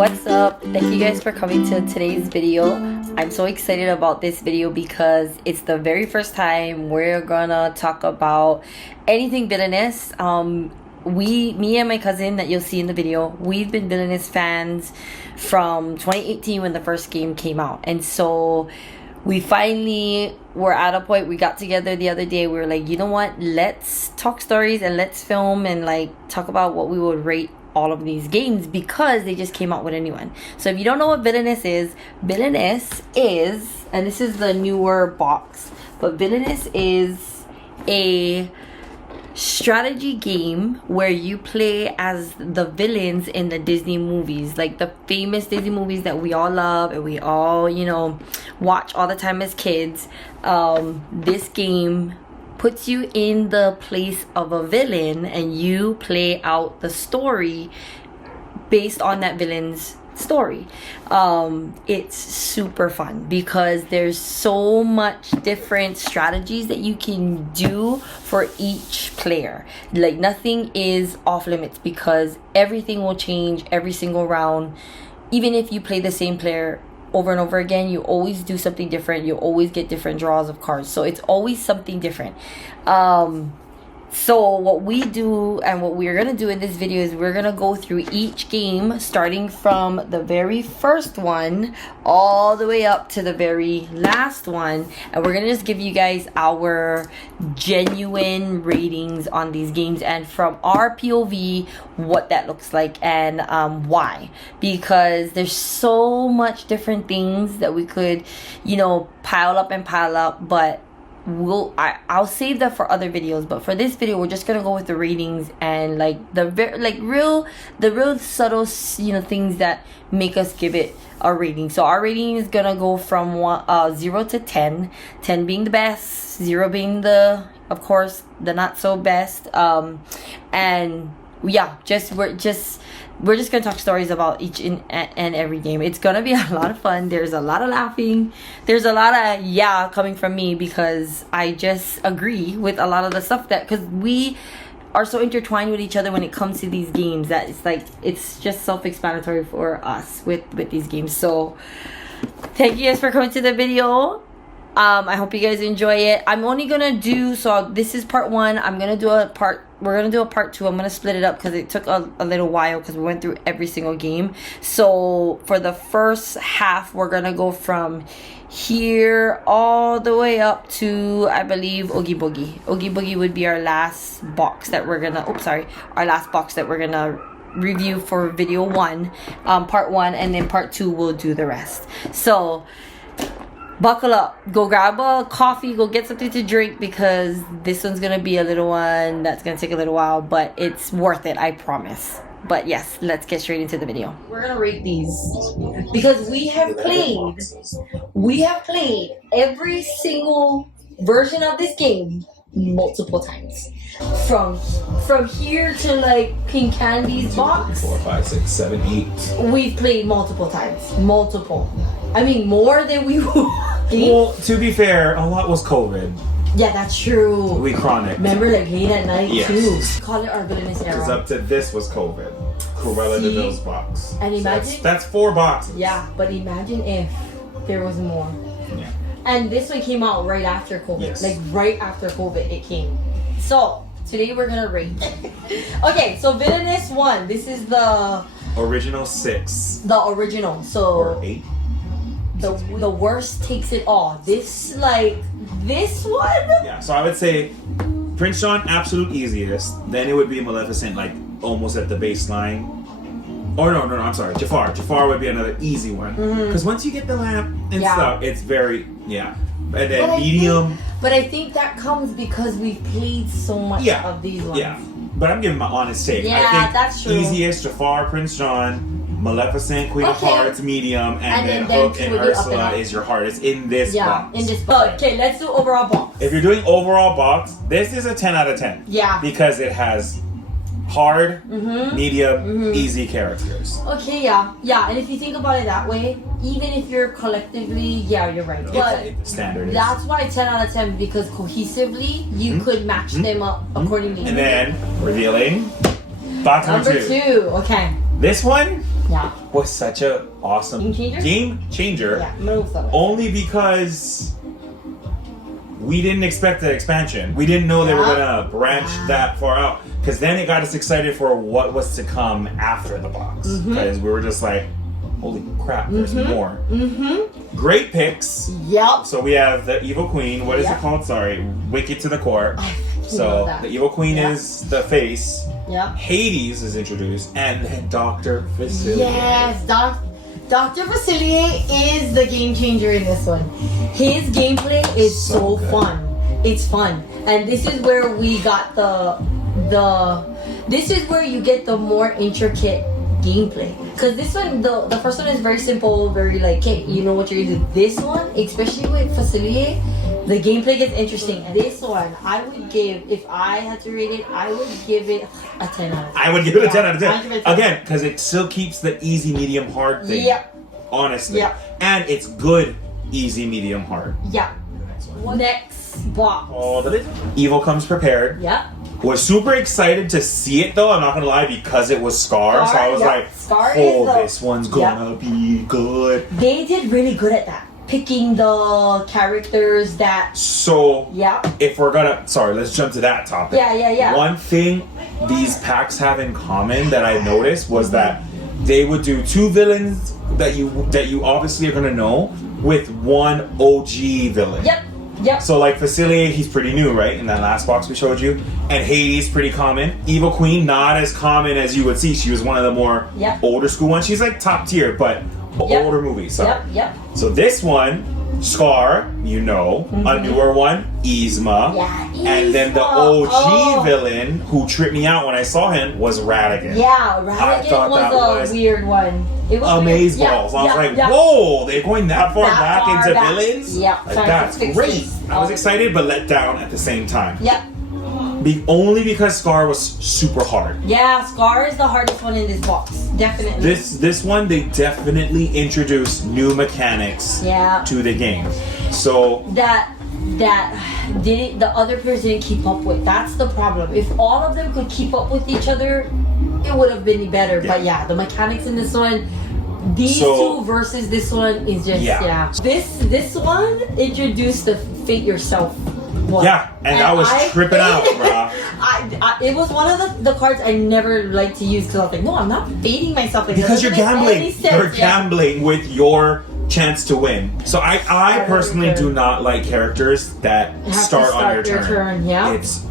What's up? Thank you guys for coming to today's video. I'm so excited about this video because it's the very first time we're gonna talk about anything villainous. Me and my cousin that you'll see in the video, we've been Villainous fans from 2018 when the first game came out, and so we finally were at a point. We got together the other day. We were like, you know what, let's talk stories and let's film and like talk about what we would rate all of these games because they just came out with a new one. So if you don't know what Villainous is, and this is the newer box, but Villainous is a strategy game where you play as the villains in the Disney movies, like the famous Disney movies that we all love and we all, you know, watch all the time as kids. This game puts you in the place of a villain and you play out the story based on that villain's story. It's super fun because there's so much different strategies that you can do for each player. Like nothing is off limits because everything will change every single round. Even if you play the same player over and over again, you always do something different. You always get different draws of cards, so it's always something different. So what we do and what we're gonna do in this video is we're gonna go through each game, starting from the very first one all the way up to the very last one, and we're gonna just give you guys our genuine ratings on these games and from our POV what that looks like and why, because there's so much different things that we could, you know, pile up, but I'll save that for other videos. But for this video, we're just gonna go with the ratings and like the real subtle, you know, things that make us give it a rating. So our rating is gonna go from 0 to 10, 10 being the best, 0 being the, of course, the not so best. And yeah, we're just gonna talk stories about each and every game. It's gonna be a lot of fun. There's a lot of laughing. There's a lot of yeah coming from me because I just agree with a lot of the stuff that, because we are so intertwined with each other when it comes to these games that it's like it's just self-explanatory for us with these games. So thank you guys for coming to the video. I hope you guys enjoy it. I'm only gonna do, so this is part 1. We're gonna do a part 2. I'm gonna split it up because it took a little while because we went through every single game. So for the first half, we're gonna go from here all the way up to, I believe, Oogie Boogie. Oogie Boogie would be our last box that we're gonna, our last box that we're gonna review for video 1, part 1, and then part 2 we'll do the rest. So buckle up, go grab a coffee, go get something to drink because this one's gonna be a little one that's gonna take a little while, but it's worth it, I promise. But yes, let's get straight into the video. We're gonna rate these because we have played every single version of this game multiple times. From here to like Pink Candy's box, 4, 5, 6, 7, 8. we've played multiple times. I mean, more than we would. Well, to be fair, a lot was COVID. Yeah, that's true. We chronic. Remember, like late at night Yes. too. Call it our Villainous era. Because up to this was COVID. Cruella de Vil's box. And So imagine that's 4 boxes. Yeah, but imagine if there was more. Yeah. And this one came out right after COVID. Yes. Like right after COVID, it came. So today we're gonna rate. Okay, so Villainous 1. This is the Original 6. original. So Or 8. the worst takes it all. This one. Yeah, so I would say Prince John, absolute easiest. Then it would be Maleficent, like almost at the baseline. Or no, I'm sorry, Jafar. Jafar would be another easy one. Because once you get the lamp and stuff, it's very, yeah. And then medium. But I think that comes because we've played so much of these ones. Yeah, but I'm giving my honest take. Yeah, I think that's true. Easiest, Jafar, Prince John, Maleficent, Queen of Hearts, medium, and then Hook and Ursula is your hardest in this box. In this box. Okay, let's do overall box. If you're doing overall box, this is a 10 out of 10. Yeah. Because it has hard, medium, easy characters. Okay, yeah. And if you think about it that way, even if you're collectively, you're right. But standard. That's why 10 out of 10, because cohesively, you could match them up accordingly. And then, revealing, box number 2. Okay. This one, Yeah. was such a awesome game changer. Yeah, me gusta. Only because we didn't expect the expansion. We didn't know they were gonna branch that far out. Because then it got us excited for what was to come after the box. Because we were just like, holy crap, there's more. Great picks. Yep. So we have the Evil Queen. What is it called? Sorry. Wicked to the core. So the Evil Queen is the face. Yep. Hades is introduced. And then Dr. Facilier. Yes, Dr. Facilier is the game changer in this one. His gameplay is so fun. It's fun. And this is where we got this is where you get the more intricate gameplay. Because this one, the first one is very simple, very like, okay, you know what you're gonna do. This one, especially with Facilier, the gameplay gets interesting. This one, I would give, if I had to rate it, I would give it a 10 out of 10. I would give it a 10 out of 10. 10. Again, because it still keeps the easy, medium, hard thing. Yep. Honestly. Yep. And it's good, easy, medium, hard. Yeah. Next box. Oh, that is Evil Comes Prepared. Yep. Was super excited to see it though, I'm not gonna lie, because it was Scar. So I was like, Scar this one's gonna be good. They did really good at that. Picking the characters that... So, if we're gonna... Sorry, let's jump to that topic. Yeah. One thing these packs have in common that I noticed was that they would do two villains that you obviously are gonna know with one OG villain. Yep. So like Facilier, he's pretty new, right? In that last box we showed you. And Hades, pretty common. Evil Queen, not as common as you would see. She was one of the more older school ones. She's like top tier, but older movies. So. Yep. So this one, Scar, you know. A newer one, Yzma. And then the OG villain who tripped me out when I saw him was Ratigan. Yeah, Ratigan was a weird one. It was amazeballs. I was like, whoa, they're going that far back into villains? Yeah. Like, that's great. I was excited but let down at the same time. Yep. Only because Scar was super hard. Yeah, Scar is the hardest one in this box. Definitely. This one, they definitely introduced new mechanics to the game. So that the other players didn't keep up with. That's the problem. If all of them could keep up with each other, it would have been better. But the mechanics in this one, these two versus this one is just This one introduced the Fate Yourself one. And I was tripping out, bro. It was one of the cards I never liked to use because I was like, no, I'm not fading myself. Like, because you're gambling. You're gambling with your chance to win. So I personally do not like characters that start on your turn. It's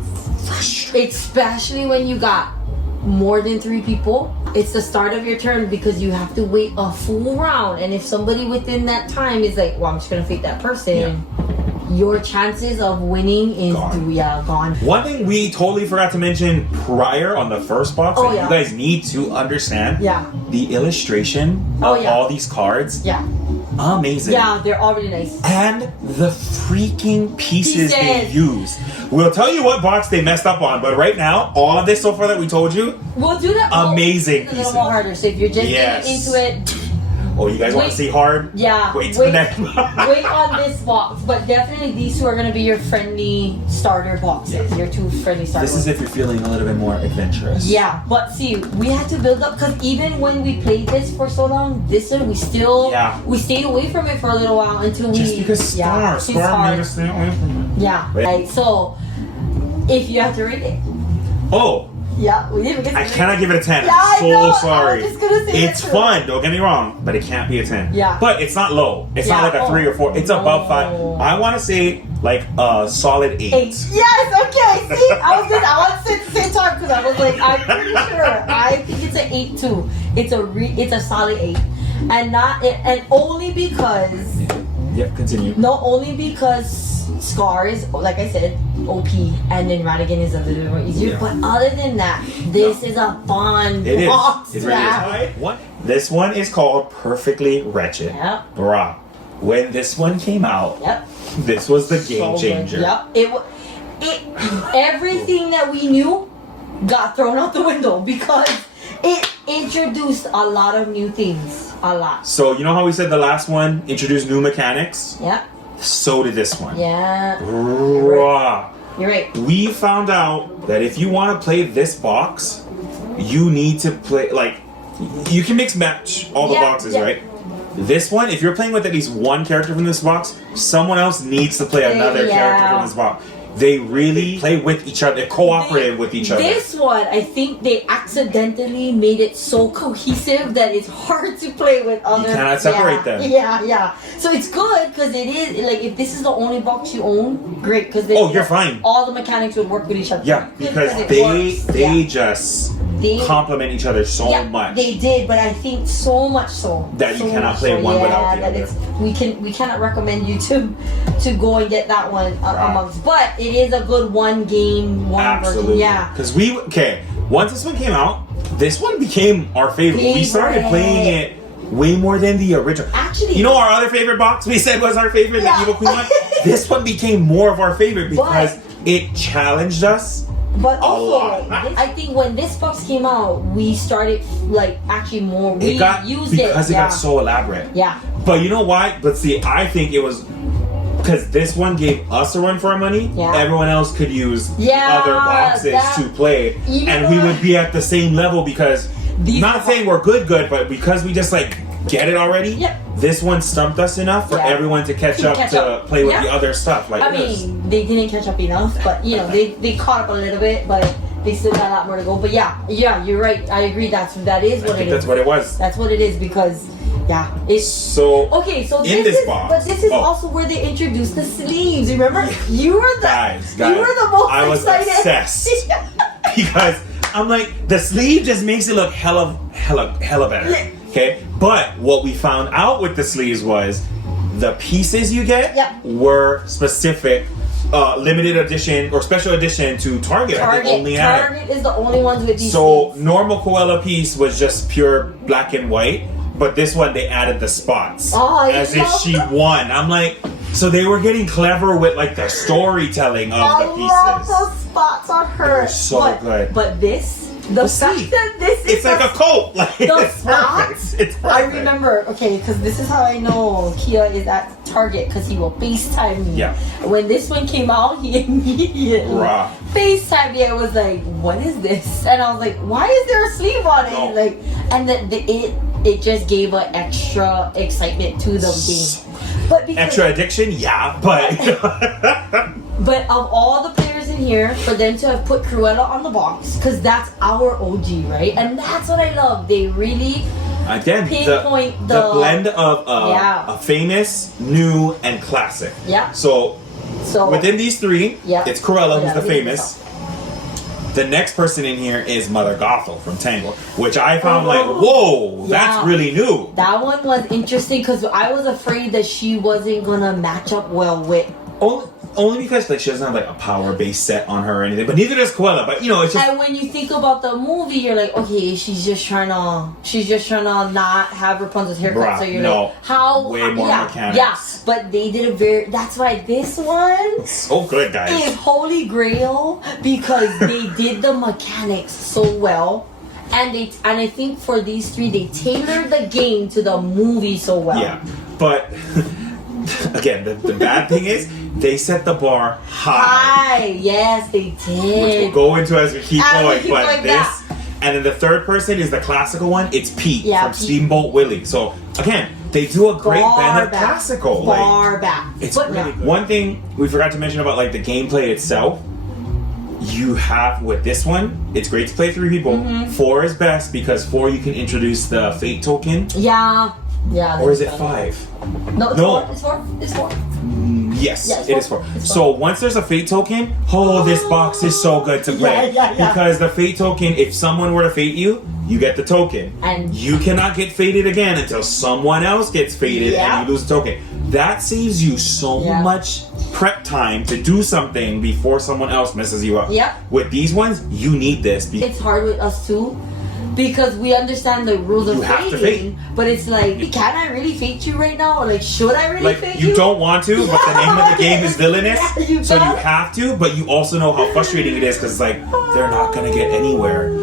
frustrating. Especially when you got more than 3 people. It's the start of your turn because you have to wait a full round. And if somebody within that time is like, well, I'm just going to fate that person, your chances of winning is gone. One thing we totally forgot to mention prior on the first box that you guys need to understand. The illustration of all these cards. Amazing. Yeah, they're all really nice. And the freaking pieces they use. We'll tell you what box they messed up on, but right now, all of this so far that we told you, we'll do that. Amazing pieces. A little more harder. So if you're just getting into it. Oh, you guys want to see hard? Yeah. Wait till the next box. Wait on this box. But definitely these two are going to be your friendly starter boxes. Your 2 friendly starter This is if you're feeling a little bit more adventurous. Yeah. But see, we had to build up because even when we played this for so long, this one, we still we stayed away from it for a little while until Just because Scar made us stay away from it. Yeah. Right. So, if you have to rate it. We didn't get I cannot give it a 10. Yeah, I'm so sorry. I was just gonna say it's fun, don't get me wrong, but it can't be a 10. But it's not low. It's not like a 3 or 4. It's above 5. I want to say like a solid 8. 8. Yes, okay. See, I want to say at the same time because I was like, I'm pretty sure. I think it's an 8 too. It's a solid 8, and only because. Continue. Not only because Scar is, like I said, OP, and then Ratigan is a little bit more easier. But other than that, this is a fun box. It really is. This one is called Perfectly Wretched. Bruh. When this one came out, this was the game changer. Everything that we knew got thrown out the window because it introduced a lot of new things. A lot. So you know how we said the last one introduced new mechanics? So did this one. Bruh. You're right. We found out that if you want to play this box, you need to play, like, you can mix match all the boxes, right? This one, if you're playing with at least one character from this box, someone else needs to play another character from this box. They really play with each other. They're cooperative with each other. This one, I think they accidentally made it so cohesive that it's hard to play with other. You cannot separate them. Yeah. So it's good because it is like if this is the only box you own, great because you're fine. All the mechanics would work with each other. Yeah, because they just complement each other so much. They did, but I think so much so that you cannot play one without the other. We cannot recommend you to go and get that one amongst, but it is a good one game, one version. Yeah. Because once this one came out, this one became our favorite. We started playing it way more than the original. Actually, you know our other favorite box we said was our favorite, the Evil Queen one? This one became more of our favorite because it challenged us. But also, I think when this box came out, we started actually more. We used it because it got so elaborate. Yeah. But you know why? But see, I think it was because this one gave us a run for our money. Yeah. Everyone else could use other boxes to play, and we would be at the same level because not saying we're good, but because we just get it already. Yep. This one stumped us enough for everyone to catch up to play with the other stuff. I mean, they didn't catch up enough, but they caught up a little bit, but they still got a lot more to go. But yeah, you're right. I agree. That is what it is. I think that's what it was. That's what it is because it's so okay. So in this box, but this is also where they introduced the sleeves. Remember, you were the guys. You were the most I was excited. Obsessed because I'm like the sleeve just makes it look hella better. Yeah. Okay, but what we found out with the sleeves was the pieces you get were specific, limited edition or special edition to Target. I think only had Target is the only ones with these. So sleeves. normal Koala piece was just pure black and white, but this one they added the spots as if she won. I'm like, so they were getting clever with the storytelling of the pieces. I love those spots on her. So good. But this. The fact that this is it's like a coat. It's perfect. It's perfect. I remember, because this is how I know Kia is at Target because he will FaceTime me. Yeah. When this one came out, he immediately FaceTimed me. I was like, "What is this?" And I was like, "Why is there a sleeve on it?" No. And it just gave an extra excitement to the game. But extra addiction, but but of all the players in here, for them to have put Cruella on the box, because that's our OG, right? And that's what I love. They really pinpoint the blend of a famous, new, and classic. Yeah. So within these three, it's Cruella who's the famous. The next person in here is Mother Gothel from Tangled, which I found whoa, that's really new. That one was interesting because I was afraid that she wasn't gonna match up well with. Only because she doesn't have a power base set on her or anything, but neither does Cruella. But it's just. And when you think about the movie, you're like, okay, she's just trying to not have Rapunzel's haircut. So you're like, how? Way more mechanics. Yeah, but they did that's why this one so good, guys. Is Holy Grail because they did the mechanics so well. And I think for these three, they tailored the game to the movie so well. Yeah, but again, the bad thing is they set the bar high. Yes, they did. Which we'll go into as we keep going. But this, and then the third person is the classical one. It's Pete from Steamboat Willie. So again, they do a great blend of classical. It's really good. One thing we forgot to mention about the gameplay itself. You have with this one, it's great to play 3 people. Mm-hmm. 4 is best because 4 you can introduce the fate token. Yeah. Or is it 5? No, it's 4. It's 4. Yes, it is 4. So once there's a fate token, this box is so good to play. Because the fate token, if someone were to fate you, you get the token. And you cannot get fated again until someone else gets fated and you lose the token. That saves you so much prep time to do something before someone else messes you up. With these ones, you need this. It's hard with us too. Because we understand the rules of fating, but it's can I really fate you right now? Or should I really fate you? You don't want to, but the name of the game is Villainous, so you have to, but you also know how frustrating it is because they're not gonna get anywhere.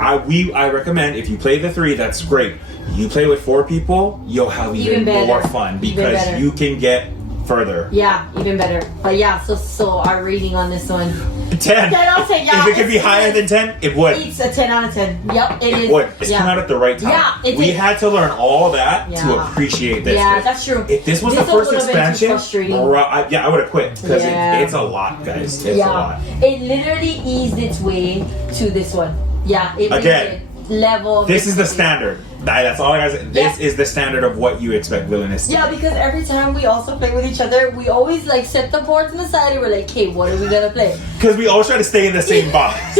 I recommend if you play the 3, that's great. You play with 4 people, you'll have even more fun because you can get further. Yeah, even better. But yeah, so our rating on this one. 10. 10 out of 10, yeah. If it could be higher than 10, it would. It's a 10 out of 10. Yep, it would. It's come out at the right time. Yeah, we had to learn all that to appreciate this. Yeah, that's true. If this was the first expansion, I would have quit because it's a lot, guys. It's a lot. It literally eased its way to this one. Yeah, it again. Level. This is the standard. That's all I gotta say. This is the standard of what you expect Villainous to be. Because every time we also play with each other, we always like set the boards on the side and we're like, hey, what are we gonna play? Because we always try to stay in the same box.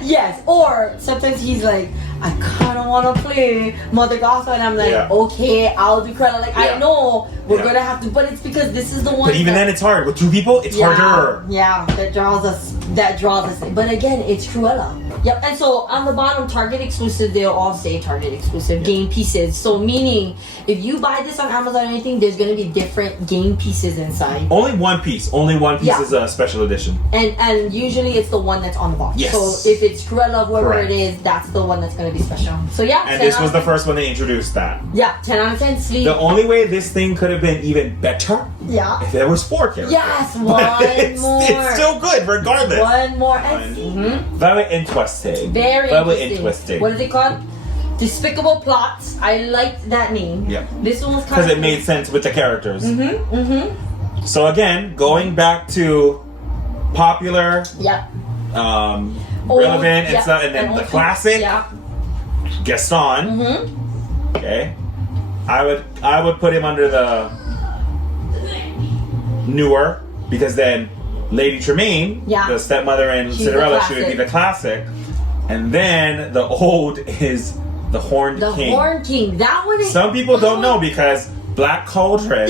Yes. Or sometimes he's like, I kinda wanna play Mother Gothel, and I'm like, okay, I'll do credit. Like I know we're gonna have to, but it's because this is the one. But even then it's hard. With 2 people, it's harder. Yeah, that draws us. But again, it's Cruella. Yep. And so on the bottom, Target exclusive, they'll all say Target exclusive game pieces. So meaning, if you buy this on Amazon or anything, there's gonna be different game pieces inside. Only one piece. Only one piece is a special edition. And usually it's the one that's on the box. Yes. So if it's Cruella, whoever it is, that's the one that's gonna be special. So yeah. And this was the first one they introduced that. Yeah, 10 out of 10. Sleep. The only way this thing could have been even better. Yeah. If there was 4 characters. Yes, one more. It's still good regardless. One more. Very interesting. Very interesting. What is it called? Despicable Plots. I liked that name. Yeah. This one was kind of... Because it made sense with the characters. So again, going back to popular, relevant, and then the classic, Gaston. Okay. I would put him under the newer, because then Lady Tremaine, the stepmother in Cinderella, she would be the classic. And then the old is the Horned King. The Horned King. That one is... Some people don't know because Black Cauldron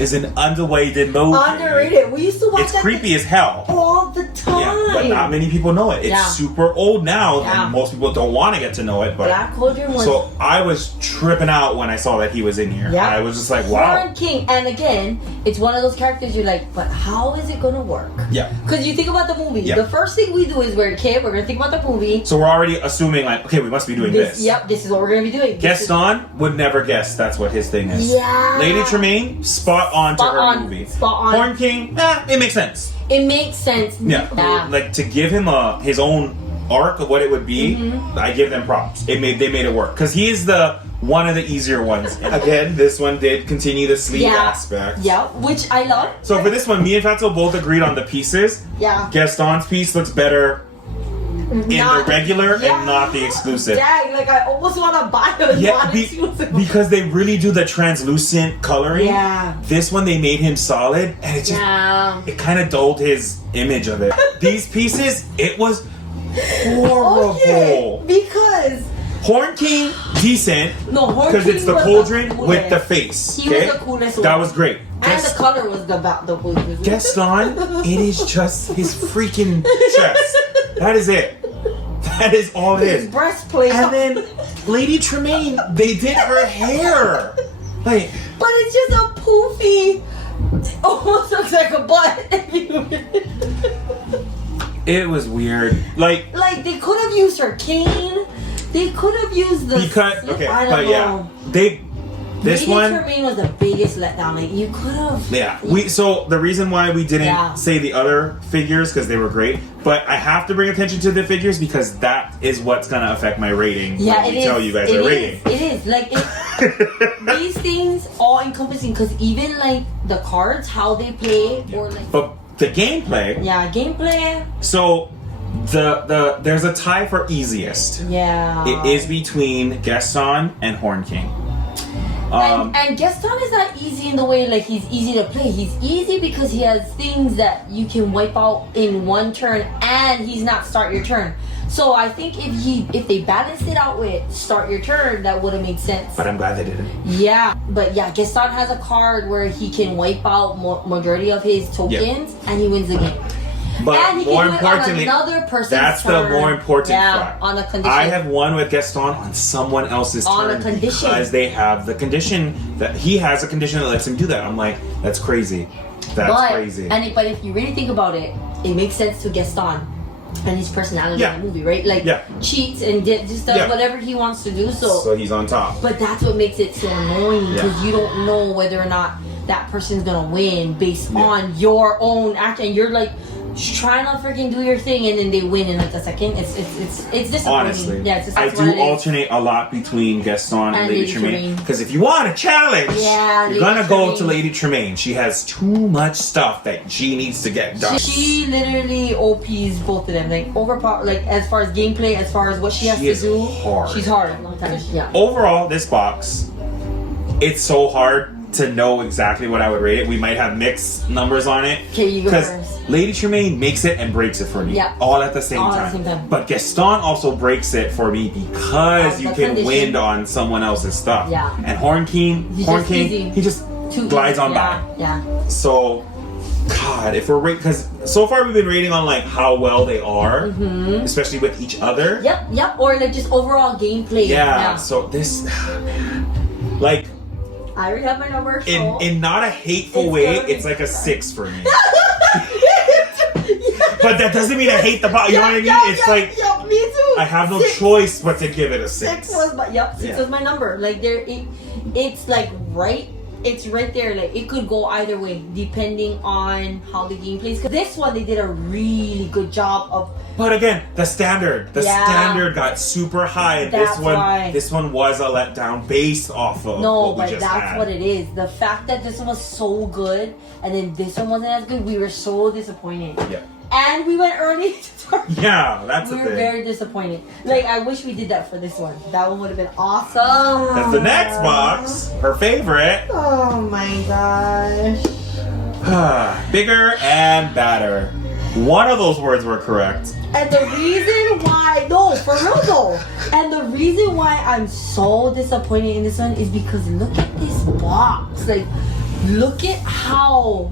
is an underrated movie. Underrated. We used to watch It's creepy as hell. All the time. Yeah, but not many people know it. It's super old now, and most people don't want to get to know it. But Black Cauldron was... So I was tripping out when I saw that he was in here. I was just like, wow. Horned King. And again, it's one of those characters you're like, but how is it going to work? Yeah. Because you think about the movie. The first thing we do is we're going to think about the movie. So we're already assuming like, okay, we must be doing this. Yep, this is what we're going to be doing. Gaston would never guess that's what his thing is. Yeah. Lady Tremaine, spot on to her movie. Spot on. Horned King, it makes sense. It makes sense. Yeah. Like to give him his own arc of what it would be, I give them props. They made it work. Because he is one of the easier ones. And again, this one did continue the sleeve aspect. Yeah, which I love. So for this one, me and Fatso both agreed on the pieces. Yeah. Gaston's piece looks better in the regular and not the exclusive. Yeah, like I almost want to buy it. Because they really do the translucent coloring. Yeah. This one they made him solid, and it just it kind of dulled his image of it. These pieces, it was horrible. Okay, because Horned King, decent. No, Horned King because it's the cauldron with the face. He was the coolest one. That was great. And the color was the Gaston, it is just his freaking chest. That is it. That is all it is. Breastplate. And then Lady Tremaine, they did her hair. Like, but it's just a poofy. Almost looks like a butt. It was weird. Like they could have used her cane. They could have used the. I don't know. This one. Lady Tremaine was the biggest letdown. Like you could have. Yeah. So the reason why we didn't say the other figures because they were great, but I have to bring attention to the figures because that is what's gonna affect my rating. Yeah, when we tell you guys our rating. It is like these things all encompassing because even like the cards, how they play, or like. But the gameplay. Yeah, gameplay. So. There's a tie for easiest. Yeah. It is between Gaston and Horned King. And Gaston is not easy in the way like he's easy to play. He's easy because he has things that you can wipe out in one turn, and he's not start your turn. So I think if they balanced it out with start your turn, that would have made sense. But I'm glad they didn't. Yeah, but Gaston has a card where he can wipe out majority of his tokens, and he wins the game. But and he more can do it importantly, on another person's that's turn. the more important fact. On a condition. I have won with Gaston on someone else's on turn a condition. because they have the condition that he has a condition that lets him do that. I'm like, that's crazy. That's crazy. But if you really think about it, it makes sense to Gaston and his personality in the movie, right? Like cheats and just does whatever he wants to do. So he's on top. But that's what makes it so annoying because you don't know whether or not. that person's gonna win based on your own act, and you're like trying to freaking do your thing, and then they win in like a second. It's disappointing. Honestly, yeah, it's I do alternate a lot between Gaston and Lady Tremaine, because if you want a challenge, you're gonna go to Lady Tremaine. She has too much stuff that she needs to get done. She literally OPs both of them, like overpower, like as far as gameplay, as far as what she has to do. Hard. She's hard. Yeah. Overall, this box, it's so hard to know exactly what I would rate it. We might have mixed numbers on it. Okay, you go first. Because Lady Tremaine makes it and breaks it for me. Yeah. All at the same time. But Gaston also breaks it for me because you can win on someone else's stuff. Yeah. And Horn King, he just glides on by. Yeah. So, God, if we're rating, because so far we've been rating on like how well they are, especially with each other. Yep. Or like just overall gameplay. Yeah. So this, man, like. I already have my number. So in not a hateful way, it's like a 6 for me. But that doesn't mean I hate the box. You know what I mean? It's like me too. I have no choice but to give it a 6. 6 was my six was my number. Like it's like right. It's right there. Like it could go either way depending on how the game plays. Cause this one they did a really good job of. But again, the standard got super high. And this one was a letdown based off of what we just had. What it is. The fact that this one was so good and then this one wasn't as good, we were so disappointed. Yeah. And we went early to target. Yeah, that's the thing. We were very disappointed. Like, I wish we did that for this one. That one would have been awesome. That's the next box. Her favorite. Oh my gosh. Bigger and badder. One of those words were correct. And the reason why, no, for real though. And the reason why I'm so disappointed in this one is because look at this box. Like, look at how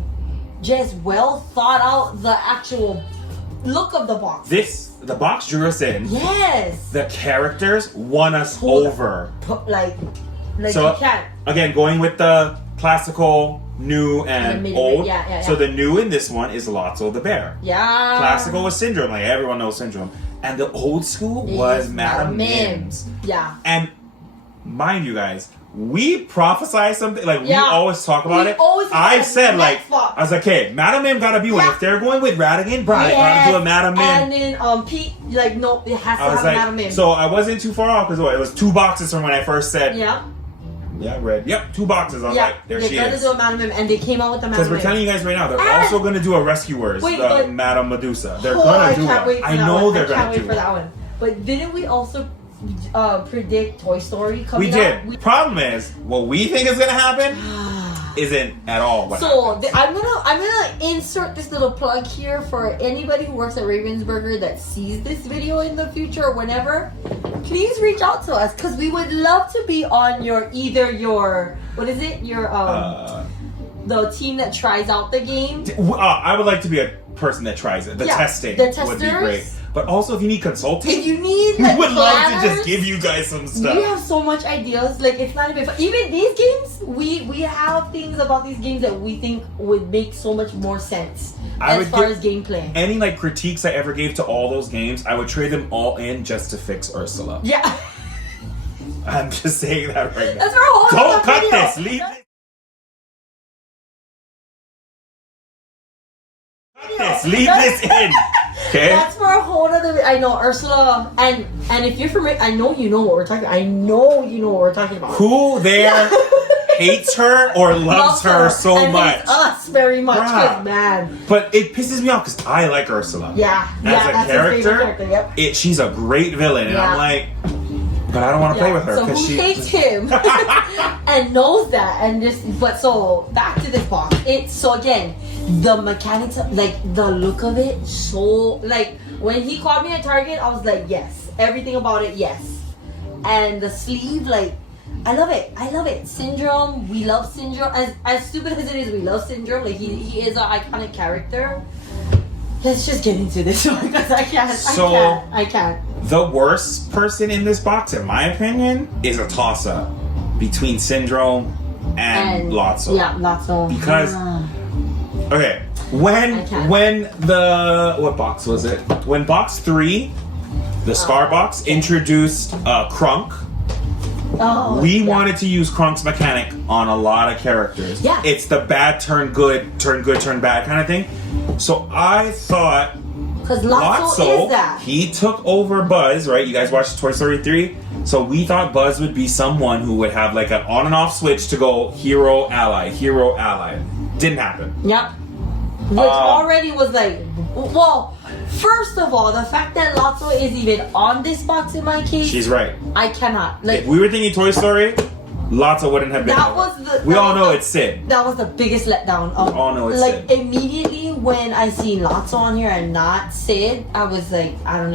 just well thought out the actual look of the box. The box drew us in. Yes. The characters won us over. Like so, you can't. Again, going with the classical, new, and old. Yeah. So the new in this one is Lotso the Bear. Yeah. Classical was Syndrome, like everyone knows Syndrome. And the old school was Madame Mims. Yeah. And mind you guys, we prophesize something, like we always talk about it. I said I was like, okay, Madame Mim gotta be one. If they're going with Radigan, gotta do a Madame Mim. And then Pete, like, no, it has to have Madame Mim. So I wasn't too far off because it was 2 boxes from when I first said. Yeah. Yeah, red. Yep, 2 boxes. I was like, there she is. They're gonna do a Madame Mim, and they came out with the Madame Mim. Because we're telling you guys right now, they're also gonna do a Rescuers, Madame Medusa. They're gonna do one. I know they're gonna do one. I can't wait for that one. But didn't we also predict Toy Story coming out? We did. Problem is, what we think is gonna happen isn't at all what happens. I'm gonna insert this little plug here for anybody who works at Ravensburger that sees this video in the future or whenever. Please reach out to us because we would love to be on your what is it? The team that tries out the game. I would like to be a person that tries it. The testing would be great. But also, if you need consulting, we would love to just give you guys some stuff. We have so much ideas. Like, it's not even fun. Even these games, we have things about these games that we think would make so much more sense as far as gameplay. Any like critiques I ever gave to all those games, I would trade them all in just to fix Ursula. Yeah. I'm just saying that right now. That's our whole Don't cut video. this. Leave this. Leave this in. Okay. That's for a whole other. I know Ursula, and if you're from, I know you know what we're talking. I know you know what we're talking about. Who there hates her or loves her so much? Hates us very much, man. But it pisses me off because I like Ursula. Yeah, as a character, she's a great villain, and I'm like, but I don't want to play with her because she hates him and knows that, and so back to this box. So again. The mechanics, like the look of it, so like when he called me a target, I was like, yes, everything about it, yes. And the sleeve, like, I love it. Syndrome, we love Syndrome. As stupid as it is, we love Syndrome. Like he is an iconic character. Let's just get into this one because I can't. The worst person in this box, in my opinion, is a toss-up between Syndrome and Lotso. Yeah, Lotso. Because. Okay, when what box was it? When box 3, the Scar box, introduced Krunk, Oh, we wanted to use Kronk's mechanic on a lot of characters. Yeah. It's the bad turn good, turn bad kind of thing. So I thought because Lotso is that. He took over Buzz, right? You guys watched Toy Story 3? So we thought Buzz would be someone who would have like an on and off switch to go hero, ally. Didn't happen. Yep. Which already was like, well, first of all, the fact that Lotso is even on this box in my case. She's right. I cannot. Like, if we were thinking Toy Story, Lotso wouldn't have been. We all know it's Sid. That was the biggest letdown. We all know it's Sid. Sid. Immediately when I seen Lotso on here and not Sid, I was like, I don't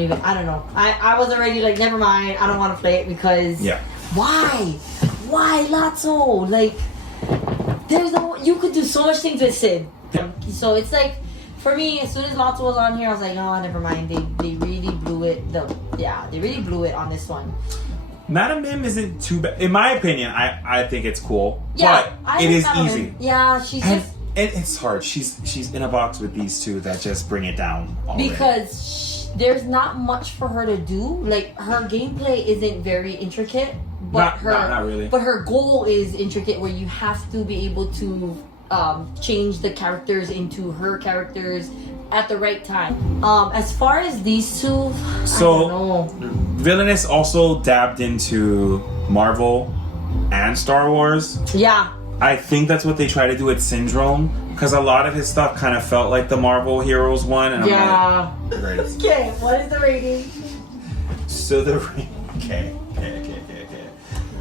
know. I was already like, never mind. I don't want to play it because. Yeah. Why Lotso? Like, you could do so much things with Sid. Yeah. So it's like, for me, as soon as Lotso was on here, I was like, oh, never mind. They really blew it. They really blew it on this one. Madam Mim isn't too bad. In my opinion, I think it's cool. Yeah, but it is easy. Yeah, she's just... And it's hard. She's in a box with these two that just bring it down already. Because there's not much for her to do. Like, her gameplay isn't very intricate. But not really. But her goal is intricate, where you have to be able to change the characters into her characters at the right time. As far as these two, I don't know. Villainous also dabbed into Marvel and Star Wars. Yeah. I think that's what they try to do with Syndrome, because a lot of his stuff kind of felt like the Marvel Heroes one, and I'm like, right. Okay, what is the rating? So the okay.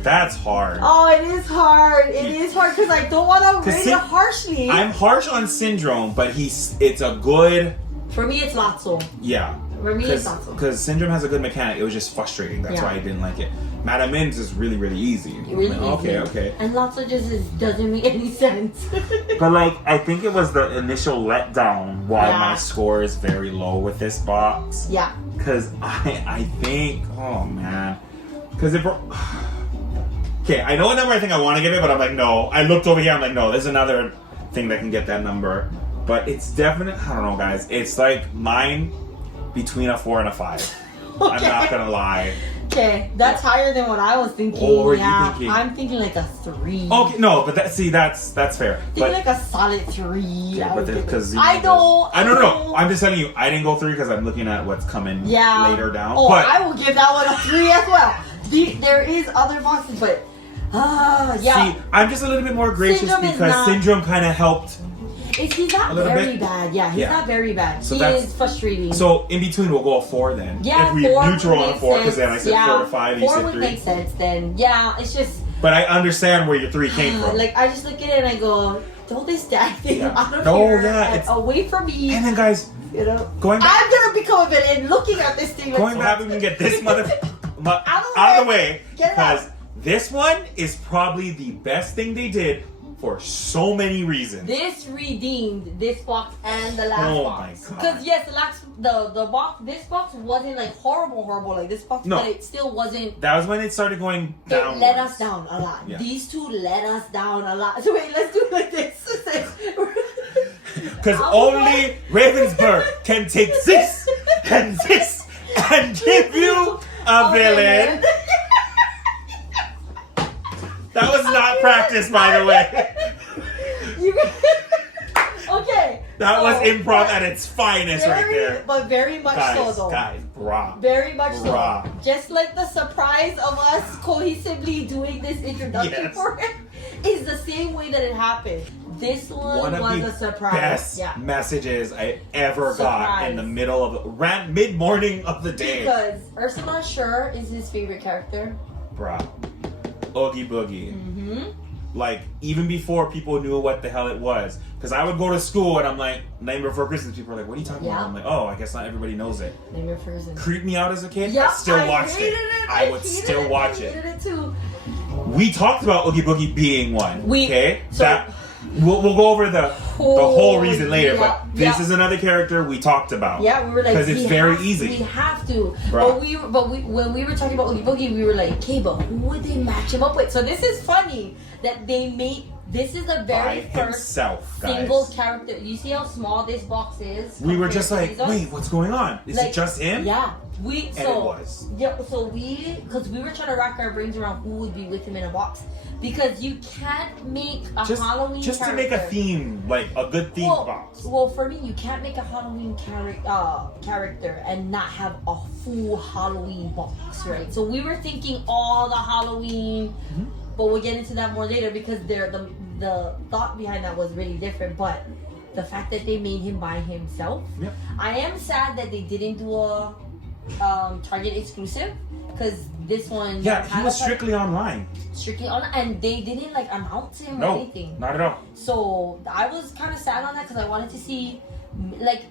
That's hard. Oh, it is hard. It is hard because I don't want to rate it harshly. I'm harsh on Syndrome, but it's a good. For me, it's Lotso. Yeah. For me, it's Lotso. Because Syndrome has a good mechanic. It was just frustrating. That's why I didn't like it. Madam Mim's is really, really easy. Really easy. Okay. And Lotso just doesn't make any sense. But like, I think it was the initial letdown why my score is very low with this box. Yeah. Because I think, oh man, because it brought. Okay, I know what number I think I want to give it, but I'm like, no. I looked over here, I'm like, no, there's another thing that can get that number. But it's definite, I don't know, guys. It's like mine between a 4 and a 5. Okay. I'm not going to lie. Okay, that's higher than what I was thinking. What were you thinking? I'm thinking like a 3. Okay, no, but that's fair. Thinking like a solid 3. Yeah, but because I know. I'm just telling you, I didn't go 3 because I'm looking at what's coming later down. Oh, but I will give that one a 3 as well. There is other boxes, but yeah. See, I'm just a little bit more gracious because Syndrome kind of helped. He's not very bad. Yeah, he's not very bad. So he is frustrating. So in between, we'll go a 4 then. Yeah, if we neutral on a 4, because then I said 4 to 5, you said 3. 4 would make sense then. Yeah, it's just. But I understand where your 3 came from. Like, I just look at it and I go, throw this dad thing out of here and away from me. And then, guys, going back, I'm gonna become a villain looking at this thing. Going back, we can get this mother out of the way, because this one is probably the best thing they did for so many reasons. This redeemed this box and the last box. Oh my god! Because yes, the box, this box wasn't like horrible like this box, but it still wasn't. That was when it started going down. It let us down a lot. Yeah. These two let us down a lot. So wait, let's do it like this. Because only Ravensburger can take this and give you a villain. That was not practice, by the way. Okay. That was improv at its finest right there. But very much so, though. Guys, brah. Very much so. Just like the surprise of us cohesively doing this introduction for him is the same way that it happened. This one was a surprise. Best messages I ever got in the middle of mid-morning of the day. Because Ursula sure is his favorite character. Bruh. Oogie Boogie. Mm-hmm. Like, even before people knew what the hell it was. Because I would go to school and I'm like, Nightmare Before Christmas. People are like, what are you talking about? I'm like, oh, I guess not everybody knows it. Nightmare Before Christmas. Creeped me out as a kid. Yeah, I still watched it. I would still watch it. I hated it too. We talked about Oogie Boogie being one. Okay? So, we'll go over the whole reason later, but this is another character we talked about. Yeah, we were like, because it's very easy. We have to. But when we were talking about Oogie Boogie, we were like, okay, but who would they match him up with? So this is funny that they make This is the very first single character. You see how small this box is? We were just like, wait, what's going on? Is it just him? Yeah. And it was. Yeah, so because we were trying to rack our brains around who would be with him in a box. Because you can't make a Halloween just character. To make a theme, like a good theme box. Well, for me, you can't make a Halloween character and not have a full Halloween box, right? So we were thinking all the Halloween, but we'll get into that more later because the thought behind that was really different. But the fact that they made him by himself, I am sad that they didn't do a Target exclusive. Because this one... Yeah, he was strictly online. Strictly online. And they didn't like announce him or anything. Not at all. So I was kind of sad on that because I wanted to see... Like,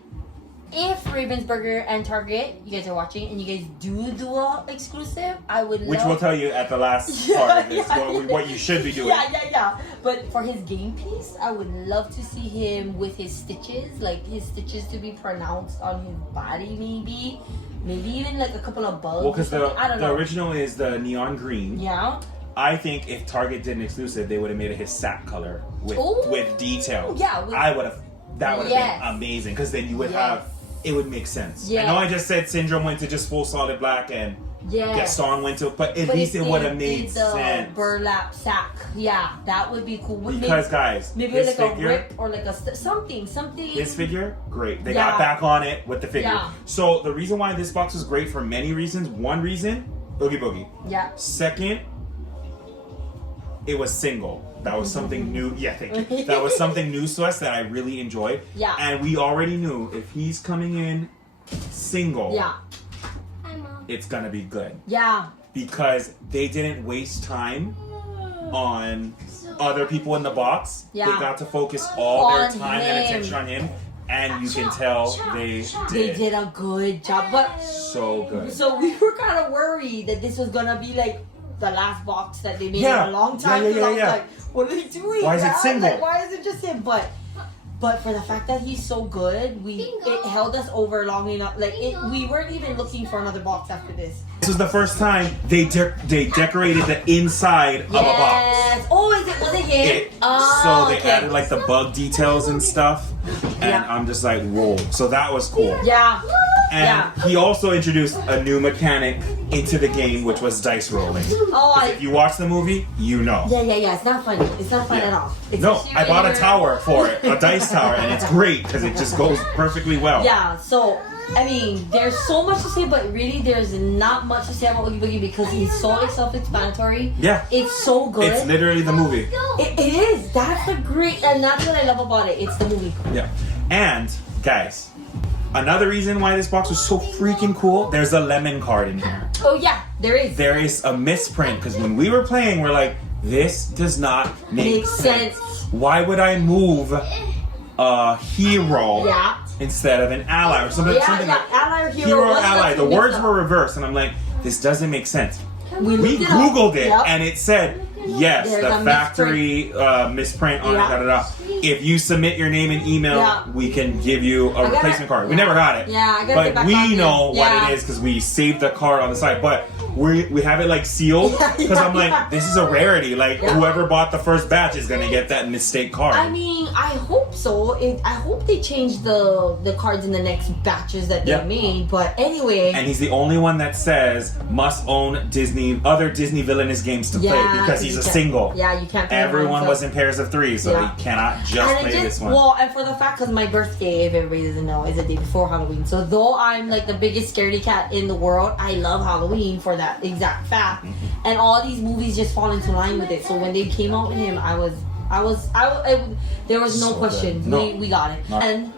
if Ravensburger and Target, you guys are watching, and you guys do a exclusive, I would love... Which we'll tell you at the last part of this, what you should be doing. Yeah. But for his game piece, I would love to see him with his stitches. Like, his stitches to be pronounced on his body, maybe. Maybe even like a couple of bugs. Well, because the original is the neon green. Yeah. I think if Target did an exclusive, they would have made it his sack color with details. Yeah. That would have been amazing because then you would have, it would make sense. Yeah. I know I just said Syndrome went to just full solid black and Gaston went to, but at least it would have made sense. Burlap sack. Yeah, that would be cool. Because guys, maybe like a rip or like something. His figure, great. They got back on it with the figure. Yeah. So the reason why this box is great for many reasons. One reason, Boogie Boogie. Yeah. Second, it was single. That was something new. Yeah, thank you. That was something new to us that I really enjoyed. Yeah. And we already knew if he's coming in single. Yeah. It's gonna be good. Yeah. Because they didn't waste time on other people in the box. Yeah. They got to focus all their time and attention on him. And you can tell they did a good job. But so good. So we were kind of worried that this was gonna be like the last box that they made in a long time. Yeah. Like, what are they doing? Why is it single? Like, why is it just him? But for the fact that he's so good, it held us over long enough. Like we weren't even looking for another box after this. This was the first time they decorated the inside of a box. Oh, was it him? So they added like the bug details and stuff, and I'm just like, whoa. So that was cool. Yeah. And he also introduced a new mechanic into the game, which was dice rolling. If you watch the movie, you know. Yeah. It's not funny. It's not fun at all. I bought a tower for it, a dice tower, and it's great because it just goes perfectly well. Yeah, so, I mean, there's so much to say, but really there's not much to say about Oogie Boogie because he's so self-explanatory. Yeah. It's so good. It's literally the movie. It is. That's and that's what I love about it. It's the movie. Yeah. And, guys, another reason why this box was so freaking cool, there's a lemon card in here. Oh, yeah, there is. There is a misprint because when we were playing, we're like, this does not make sense. Why would I move a hero instead of an ally or something? Ally or hero. Hero or ally. The words were reversed, and I'm like, this doesn't make sense. We Googled it, and it said, yes, the factory misprint on it. If you submit your name and email, we can give you a replacement card. We never got it. But we know what it is because we saved the card on the site. But we have it like sealed because I'm like, this is a rarity. Like whoever bought the first batch is gonna get that mistake card. I mean, I hope so. I hope they change the cards in the next batches that they made. But anyway, and he's the only one that says must own other Disney Villainous games to play because he's a single. Yeah, you can't. Everyone was in pairs of 3, so he cannot just play this one. Well, and for the fact, because my birthday, if everybody doesn't know, is the day before Halloween. So though I'm like the biggest scaredy cat in the world, I love Halloween for that exact fact. And all these movies just fall into line with it. So when they came out with him, there was no question. We got it. And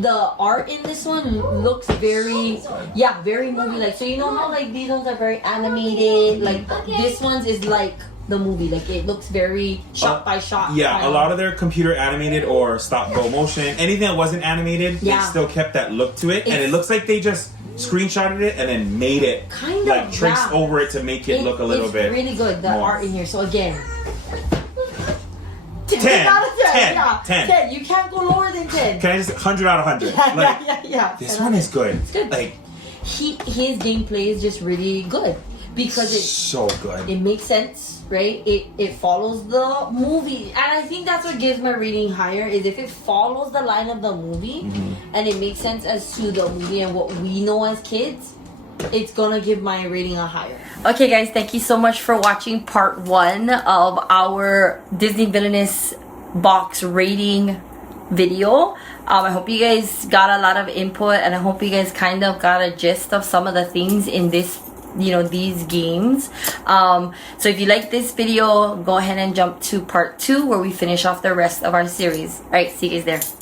the art in this one looks very movie-like. So you know how like these ones are very animated? Like this one's is like the movie. Like it looks very shot by shot. Yeah, a lot of their computer animated or stop-go motion, anything that wasn't animated, they still kept that look to it. And it looks like they just screenshotted it and then made it traced over it to make it look a little bit. It's really good, the art in here. So again, 10 out of 10. 10. You can't go lower than 10. Can I just 100 out of 100? Yeah. This one is good. It's good. Like his gameplay is just really good because it's so good. It makes sense. right? It follows the movie, and I think that's what gives my rating higher, is if it follows the line of the movie and it makes sense as to the movie and what we know as kids, it's gonna give my rating a higher. Okay guys, thank you so much for watching part 1 of our Disney Villainous box rating video. I hope you guys got a lot of input, and I hope you guys kind of got a gist of some of the things in this, these games. So if you like this video, go ahead and jump to part 2 where we finish off the rest of our series. All right, see you guys there.